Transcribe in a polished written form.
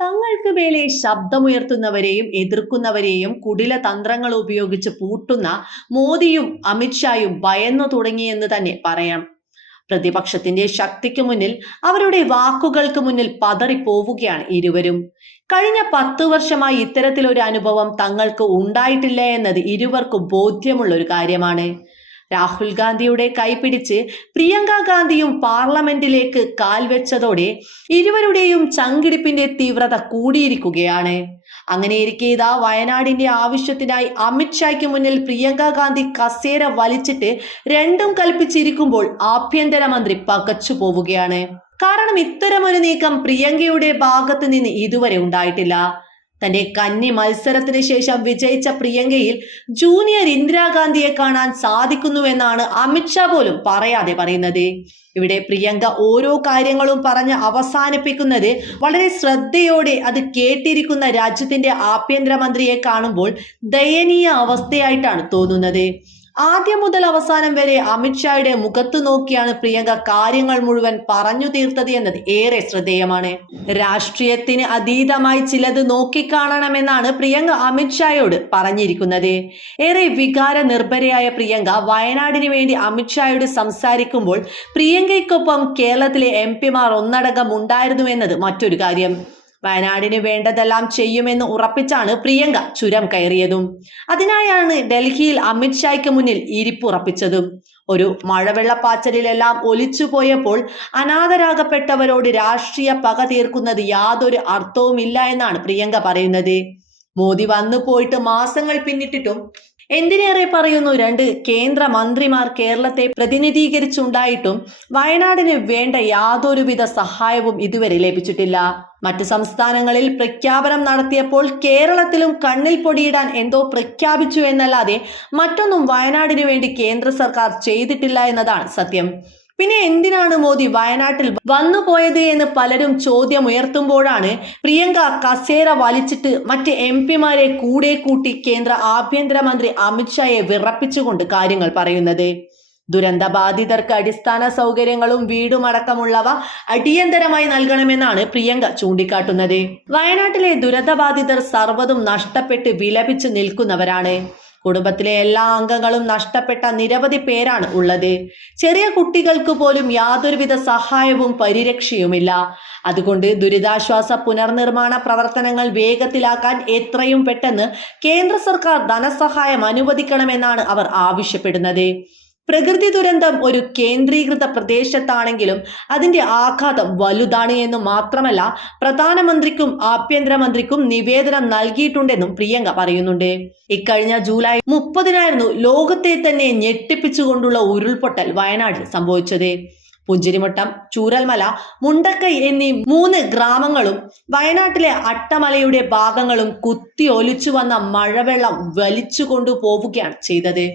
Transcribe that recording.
തങ്ങൾക്ക് മേലെ ശബ്ദമുയർത്തുന്നവരെയും എതിർക്കുന്നവരെയും കുടില തന്ത്രങ്ങൾ ഉപയോഗിച്ച് പൂട്ടുന്ന മോദിയും അമിത്ഷായും ഭയന്നു തുടങ്ങിയെന്ന് തന്നെ പറയാം. പ്രതിപക്ഷത്തിന്റെ ശക്തിക്ക് മുന്നിൽ, അവരുടെ വാക്കുകൾക്ക് മുന്നിൽ പതറിപ്പോവുകയാണ് ഇരുവരും. കഴിഞ്ഞ 10 വർഷമായി ഇത്തരത്തിലൊരു അനുഭവം തങ്ങൾക്ക് ഉണ്ടായിട്ടില്ല എന്നത് ഇരുവർക്കും ബോധ്യമുള്ള ഒരു കാര്യമാണ്. രാഹുൽ ഗാന്ധിയുടെ കൈപിടിച്ച് പ്രിയങ്ക ഗാന്ധിയും പാർലമെന്റിലേക്ക് കാൽവെച്ചതോടെ ഇരുവരുടെയും ചങ്കിടിപ്പിന്റെ തീവ്രത കൂടിയിരിക്കുകയാണ്. അങ്ങനെയിരിക്കെ ഇതാ വയനാടിന്റെ ആവശ്യത്തിനായി അമിത്ഷായ്ക്ക് മുന്നിൽ പ്രിയങ്ക ഗാന്ധി കസേര വലിച്ചിട്ട് രണ്ടും കൽപ്പിച്ചിരിക്കുമ്പോൾ ആഭ്യന്തരമന്ത്രി പകച്ചു പോവുകയാണ്. കാരണം ഇത്തരമൊരു നീക്കം പ്രിയങ്കയുടെ ഭാഗത്ത് നിന്ന് ഇതുവരെ ഉണ്ടായിട്ടില്ല. തന്റെ കന്നി മത്സരത്തിന് ശേഷം വിജയിച്ച പ്രിയങ്കയിൽ ജൂനിയർ ഇന്ദിരാഗാന്ധിയെ കാണാൻ സാധിക്കുന്നുവെന്നാണ് അമിത്ഷാ പോലും പറയാതെ പറയുന്നത്. ഇവിടെ പ്രിയങ്ക ഓരോ കാര്യങ്ങളും പറഞ്ഞ് അവസാനിപ്പിക്കുന്നത് വളരെ ശ്രദ്ധയോടെ അത് കേട്ടിരിക്കുന്ന രാജ്യത്തിന്റെ ആഭ്യന്തരമന്ത്രിയെ കാണുമ്പോൾ ദയനീയ അവസ്ഥയായിട്ടാണ് തോന്നുന്നത്. ആദ്യം മുതൽ അവസാനം വരെ അമിത്ഷായുടെ മുഖത്തു നോക്കിയാണ് പ്രിയങ്ക കാര്യങ്ങൾ മുഴുവൻ പറഞ്ഞു തീർത്തത് എന്നത് ഏറെ ശ്രദ്ധേയമാണ്. രാഷ്ട്രീയത്തിന് അതീതമായി ചിലത് നോക്കിക്കാണണമെന്നാണ് പ്രിയങ്ക അമിത്ഷായോട് പറഞ്ഞിരിക്കുന്നത്. ഏറെ വികാര നിർഭരയായ പ്രിയങ്ക വയനാടിന് വേണ്ടി അമിത്ഷായോട് സംസാരിക്കുമ്പോൾ പ്രിയങ്കയ്ക്കൊപ്പം കേരളത്തിലെ MP-മാർ ഒന്നടങ്കം ഉണ്ടായിരുന്നു എന്നത് മറ്റൊരു കാര്യം. വയനാടിന് വേണ്ടതെല്ലാം ചെയ്യുമെന്ന് ഉറപ്പിച്ചാണ് പ്രിയങ്ക ചുരം കയറിയതും. അതിനായാണ് ഡൽഹിയിൽ അമിത്ഷായ്ക്ക് മുന്നിൽ ഇരിപ്പുറപ്പിച്ചതും. ഒരു മഴവെള്ളപ്പാച്ചലിലെല്ലാം ഒലിച്ചുപോയപ്പോൾ അനാഥരാകപ്പെട്ടവരോട് രാഷ്ട്രീയ പക തീർക്കുന്നത് യാതൊരു അർത്ഥവുമില്ല എന്നാണ് പ്രിയങ്ക പറയുന്നത്. മോദി വന്നു പോയിട്ട് മാസങ്ങൾ പിന്നിട്ടിട്ടും, എന്തിനേറെ പറയുന്നു, 2 കേന്ദ്ര മന്ത്രിമാർ കേരളത്തെ പ്രതിനിധീകരിച്ചുണ്ടായിട്ടും വയനാടിന് വേണ്ട യാതൊരുവിധ സഹായവും ഇതുവരെ ലഭിച്ചിട്ടില്ല. മറ്റു സംസ്ഥാനങ്ങളിൽ പ്രഖ്യാപനം നടത്തിയപ്പോൾ കേരളത്തിലും കണ്ണിൽ പൊടിയിടാൻ എന്തോ പ്രഖ്യാപിച്ചു എന്നല്ലാതെ മറ്റൊന്നും വയനാടിനു വേണ്ടി കേന്ദ്ര സർക്കാർ ചെയ്തിട്ടില്ല എന്നതാണ് സത്യം. പിന്നെ എന്തിനാണ് മോദി വയനാട്ടിൽ വന്നുപോയത് എന്ന് പലരും ചോദ്യമുയർത്തുമ്പോഴാണ് പ്രിയങ്ക കസേര വലിച്ചിട്ട് മറ്റ് MP-മാരെ കൂടെ കൂട്ടി കേന്ദ്ര ആഭ്യന്തരമന്ത്രി അമിത്ഷായെ വിറപ്പിച്ചുകൊണ്ട് കാര്യങ്ങൾ പറയുന്നത്. ദുരന്ത ബാധിതർക്ക് അടിസ്ഥാന സൗകര്യങ്ങളും വീടുമടക്കമുള്ളവ അടിയന്തരമായി നൽകണമെന്നാണ് പ്രിയങ്ക ചൂണ്ടിക്കാട്ടുന്നത്. വയനാട്ടിലെ ദുരന്തബാധിതർ സർവ്വതും നഷ്ടപ്പെട്ട് വിലപിച്ച് നിൽക്കുന്നവരാണ്. കുടുംബത്തിലെ എല്ലാ അംഗങ്ങളും നഷ്ടപ്പെട്ട നിരവധി പേരാണ് ഉള്ളത്. ചെറിയ കുട്ടികൾക്ക് പോലും യാതൊരുവിധ സഹായവും പരിരക്ഷയുമില്ല. അതുകൊണ്ട് ദുരിതാശ്വാസ പുനർനിർമ്മാണ പ്രവർത്തനങ്ങൾ വേഗത്തിലാക്കാൻ എത്രയും പെട്ടെന്ന് കേന്ദ്ര സർക്കാർ ധനസഹായം അനുവദിക്കണമെന്നാണ് അവർ ആവശ്യപ്പെടുന്നത്. പ്രകൃതി ദുരന്തം ഒരു കേന്ദ്രീകൃത പ്രദേശത്താണെങ്കിലും അതിന്റെ ആഘാതം വലുതാണ് എന്ന് മാത്രമല്ല, പ്രധാനമന്ത്രിക്കും ആഭ്യന്തരമന്ത്രിക്കും നിവേദനം നൽകിയിട്ടുണ്ടെന്നും പ്രിയങ്ക പറയുന്നുണ്ട്. ഇക്കഴിഞ്ഞ ജൂലൈ 30-നായിരുന്നു ലോകത്തെ തന്നെ ഞെട്ടിപ്പിച്ചുകൊണ്ടുള്ള ഉരുൾപൊട്ടൽ വയനാട്ടിൽ സംഭവിച്ചത്. പുഞ്ചിരിമട്ടം, ചൂരൽമല, മുണ്ടക്കൈ എന്നീ 3 ഗ്രാമങ്ങളും വയനാട്ടിലെ അട്ടമലയുടെ ഭാഗങ്ങളും കുത്തി ഒലിച്ചു വന്ന മഴവെള്ളം വലിച്ചു കൊണ്ടുപോവുകയാണ് ചെയ്തത്.